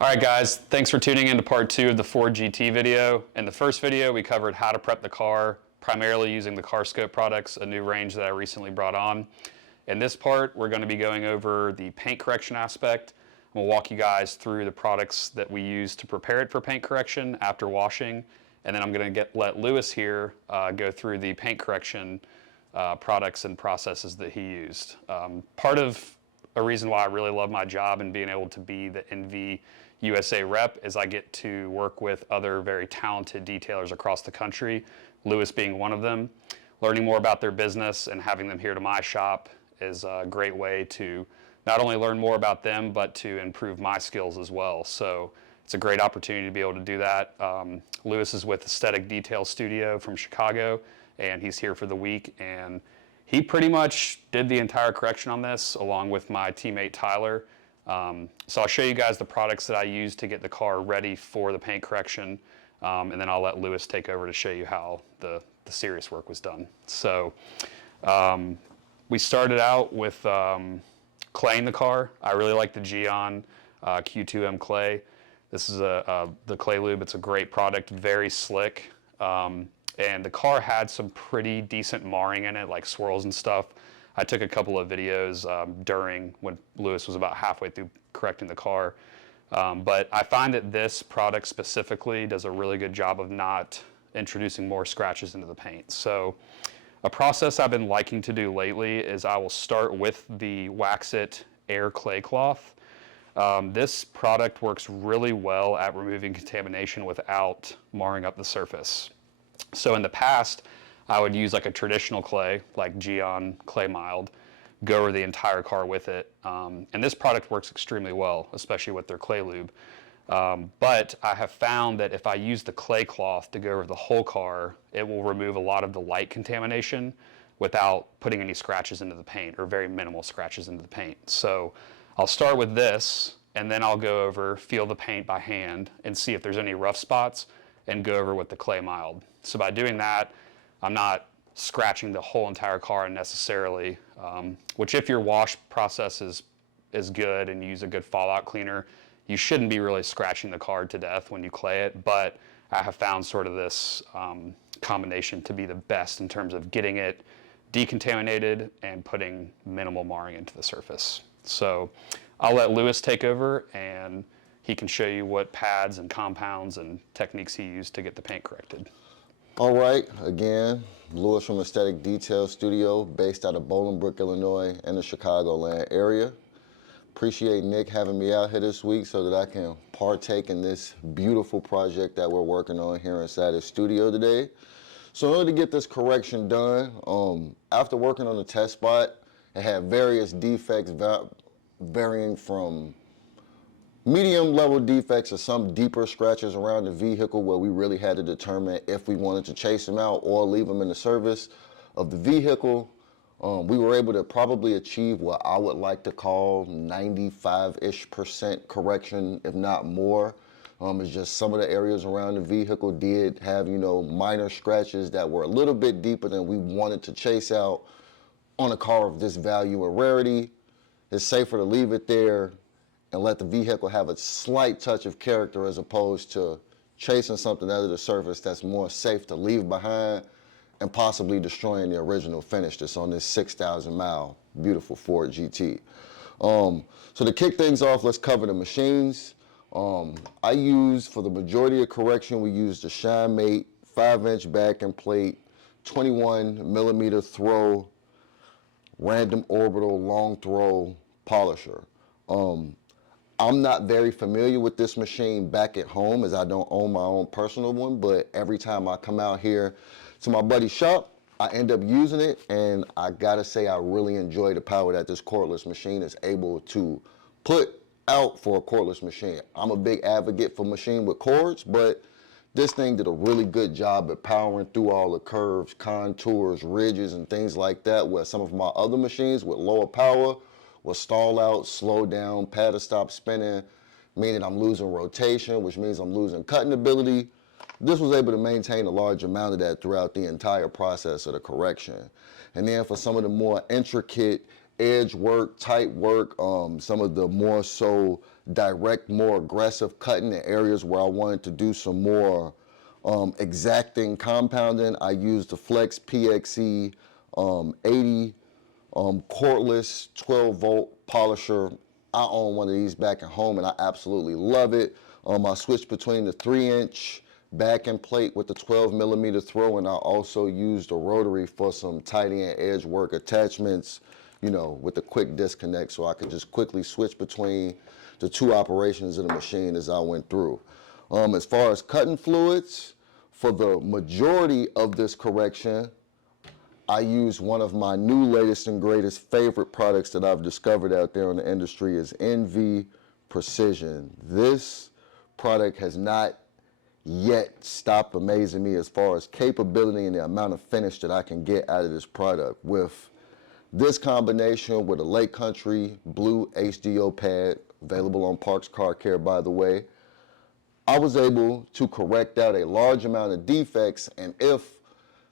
All right, guys, thanks for tuning in to part 2 of the Ford GT video. In the first video, we covered how to prep the car, primarily using the CarScope products, a new range that I recently brought on. In this part, we're going to be going over the paint correction aspect. We'll walk you guys through the products that we use to prepare it for paint correction after washing, and then I'm going to let Lewis here go through the paint correction products and processes that he used. Part of a reason why I really love my job and being able to be the NV USA rep is I get to work with other very talented detailers across the country, Lewis being one of them. Learning more about their business and having them here to my shop is a great way to not only learn more about them, but to improve my skills as well. So it's a great opportunity to be able to do that. Lewis is with Aesthetic Detail Studio from Chicago, and he's here for the week. And he pretty much did the entire correction on this, along with my teammate Tyler. So I'll show you guys the products that I use to get the car ready for the paint correction, and then I'll let Lewis take over to show you how the serious work was done. So we started out with claying the car. I really like the Gyeon Q2M clay. This is the clay lube. It's a great product, very slick. And the car had some pretty decent marring in it, like swirls and stuff. I took a couple of videos during when Lewis was about halfway through correcting the car. But I find that this product specifically does a really good job of not introducing more scratches into the paint. So a process I've been liking to do lately is I will start with the Wax It Air Clay Cloth. This product works really well at removing contamination without marring up the surface. So in the past, I would use like a traditional clay, like Gyeon Clay Mild, go over the entire car with it. And this product works extremely well, especially with their clay lube. But I have found that if I use the clay cloth to go over the whole car, it will remove a lot of the light contamination without putting any scratches into the paint, or very minimal scratches into the paint. So I'll start with this, and then I'll go over, feel the paint by hand, and see if there's any rough spots, and go over with the clay mild. So by doing that, I'm not scratching the whole entire car unnecessarily, which if your wash process is good and you use a good fallout cleaner, you shouldn't be really scratching the car to death when you clay it. But I have found sort of this combination to be the best in terms of getting it decontaminated and putting minimal marring into the surface. So I'll let Lewis take over, and he can show you what pads and compounds and techniques he used to get the paint corrected. All right, again, Lewis from Aesthetic Detail Studio, based out of Bolingbrook, Illinois, in the Chicagoland area. Appreciate Nick having me out here this week so that I can partake in this beautiful project that we're working on here inside the studio today. So in order to get this correction done, after working on the test spot, it had various defects varying from medium level defects to some deeper scratches around the vehicle where we really had to determine if we wanted to chase them out or leave them in the service of the vehicle. We were able to probably achieve what I would like to call 95-ish% correction, if not more. It's just some of the areas around the vehicle did have, minor scratches that were a little bit deeper than we wanted to chase out on a car of this value and rarity. It's safer to leave it there and let the vehicle have a slight touch of character as opposed to chasing something out of the surface that's more safe to leave behind and possibly destroying the original finish that's on this 6,000 mile beautiful Ford GT. So to kick things off, let's cover the machines. I use, for the majority of correction, we use the ShineMate 5-inch backing plate, 21 millimeter throw, random orbital long throw polisher. I'm not very familiar with this machine back at home, as I don't own my own personal one, but every time I come out here to my buddy's shop, I end up using it, and I gotta say I really enjoy the power that this cordless machine is able to put out for a cordless machine. I'm a big advocate for machine with cords, but this thing did a really good job at powering through all the curves, contours, ridges, and things like that, where some of my other machines with lower power will stall out, slow down, pad to stop spinning, meaning I'm losing rotation, which means I'm losing cutting ability. This was able to maintain a large amount of that throughout the entire process of the correction. And then for some of the more intricate edge work, tight work, some of the more so direct, more aggressive cutting in areas where I wanted to do some more exacting compounding. I used the Flex PXE 80 cordless 12-volt polisher. I own one of these back at home and I absolutely love it. I switched between the 3-inch back end plate with the 12mm throw, and I also used a rotary for some tight end edge work attachments, you know, with a quick disconnect, so I could just quickly switch between the two operations of the machine as I went through. As far as cutting fluids, for the majority of this correction, I use one of my new latest and greatest favorite products that I've discovered out there in the industry is NV Precision. This product has not yet stopped amazing me as far as capability and the amount of finish that I can get out of this product. With this combination with a Lake Country Blue HDO pad, available on Parks Car Care by the way, I was able to correct out a large amount of defects, and if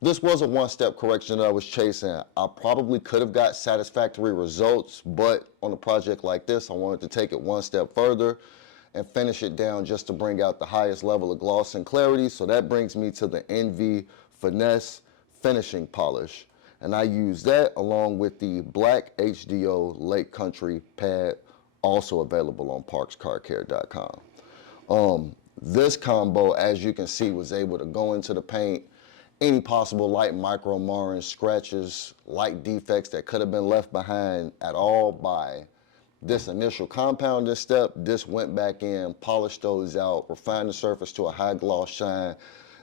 this was a one-step correction that I was chasing, I probably could have got satisfactory results, but on a project like this, I wanted to take it one step further and finish it down just to bring out the highest level of gloss and clarity. So that brings me to the NV Finesse finishing polish. And I use that along with the black HDO Lake Country pad, also available on parkscarcare.com. This combo, as you can see, was able to go into the paint any possible light micro marrings, scratches, light defects that could have been left behind at all by this initial compounding step. This went back in, polished those out, refined the surface to a high gloss shine,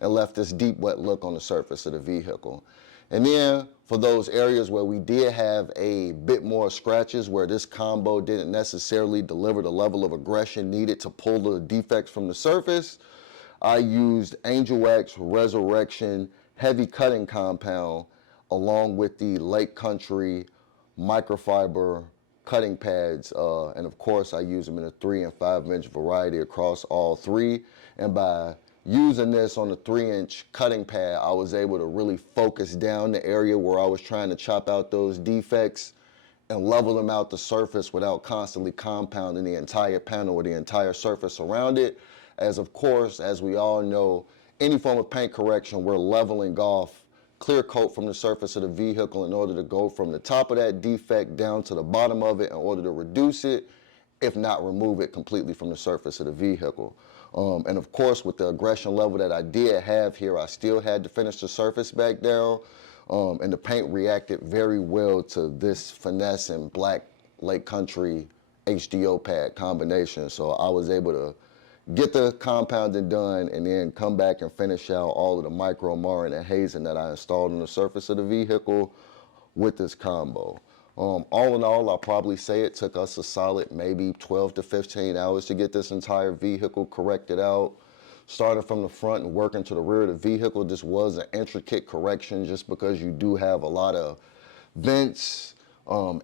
and left this deep wet look on the surface of the vehicle. And then for those areas where we did have a bit more scratches, where this combo didn't necessarily deliver the level of aggression needed to pull the defects from the surface, I used Angelwax Resurrection heavy cutting compound along with the Lake Country microfiber cutting pads, and of course I use them in a 3 and 5-inch variety across all three. And by using this on the 3-inch cutting pad, I was able to really focus down the area where I was trying to chop out those defects and level them out the surface without constantly compounding the entire panel or the entire surface around it. As of course, as we all know, any form of paint correction, we're leveling off clear coat from the surface of the vehicle in order to go from the top of that defect down to the bottom of it in order to reduce it, if not remove it completely from the surface of the vehicle. And of course, with the aggression level that I did have here, I still had to finish the surface back down, and the paint reacted very well to this Finesse and black Lake Country HDO pad combination. So I was able to get the compounding done and then come back and finish out all of the micro marring and hazing that I installed on the surface of the vehicle with this combo. All in all, I'll probably say it took us a solid maybe 12 to 15 hours to get this entire vehicle corrected out. Starting from the front and working to the rear of the vehicle, this was an intricate correction just because you do have a lot of vents,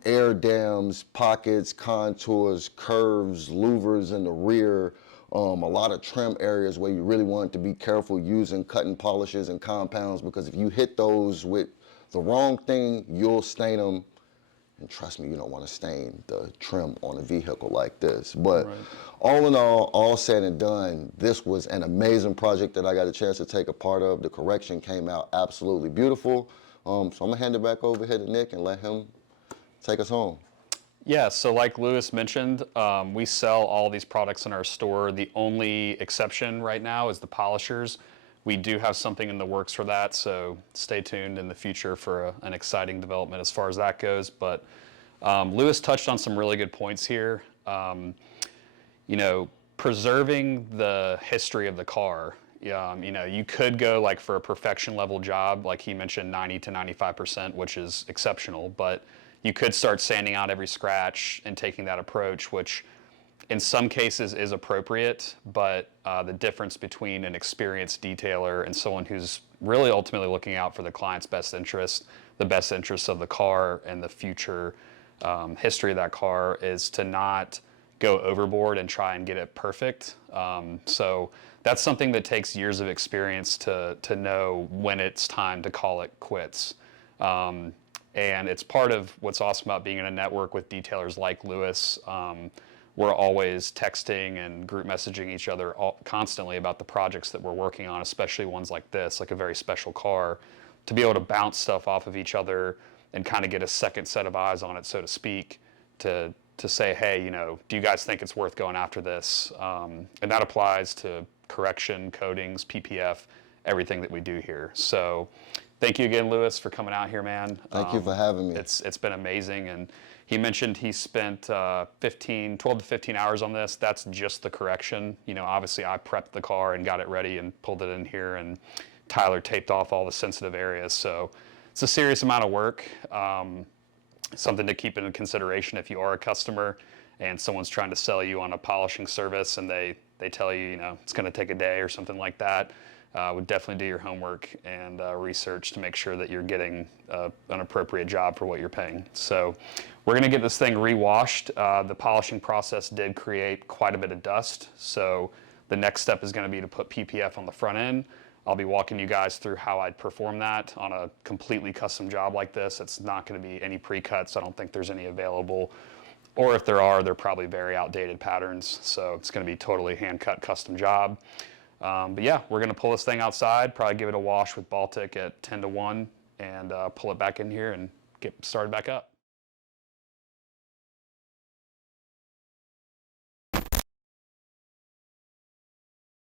air dams, pockets, contours, curves, louvers in the rear, a lot of trim areas where you really want to be careful using cutting polishes and compounds, because if you hit those with the wrong thing, you'll stain them. And trust me, you don't want to stain the trim on a vehicle like this. But right. All in all said and done, this was an amazing project that I got a chance to take a part of. The correction came out absolutely beautiful. So I'm gonna hand it back over here to Nick and let him take us home. Yeah, so like Lewis mentioned, we sell all these products in our store. The only exception right now is the polishers. We do have something in the works for that, so stay tuned in the future for an exciting development as far as that goes. But Lewis touched on some really good points here. You know, preserving the history of the car. You know, you could go like for a perfection level job, like he mentioned, 90 to 95%, which is exceptional, but you could start sanding out every scratch and taking that approach, which in some cases is appropriate, but the difference between an experienced detailer and someone who's really ultimately looking out for the client's best interest, the best interests of the car and the future history of that car, is to not go overboard and try and get it perfect. So that's something that takes years of experience to know when it's time to call it quits. And it's part of what's awesome about being in a network with detailers like Lewis. we're always texting and group messaging each other constantly about the projects that we're working on, especially ones like this, like a very special car, to be able to bounce stuff off of each other and kind of get a second set of eyes on it, so to speak, to say, hey, you know, do you guys think it's worth going after this? And that applies to correction, coatings, PPF, everything that we do here. So thank you again, Lewis, for coming out here, man. Thank you for having me. It's been amazing. And he mentioned he spent 12 to 15 hours on this. That's just the correction. You know, obviously I prepped the car and got it ready and pulled it in here, and Tyler taped off all the sensitive areas. So it's a serious amount of work. Something to keep in consideration if you are a customer and someone's trying to sell you on a polishing service and they tell you, you know, it's going to take a day or something like that. Would definitely do your homework and research to make sure that you're getting an appropriate job for what you're paying. So we're going to get this thing re-washed. The polishing process did create quite a bit of dust. So the next step is going to be to put PPF on the front end. I'll be walking you guys through how I'd perform that on a completely custom job like this. It's not going to be any pre-cuts. I don't think there's any available. Or if there are, they're probably very outdated patterns. So it's going to be totally hand-cut custom job. But yeah, we're going to pull this thing outside, probably give it a wash with Baltic at 10 to 1, and pull it back in here and get started back up.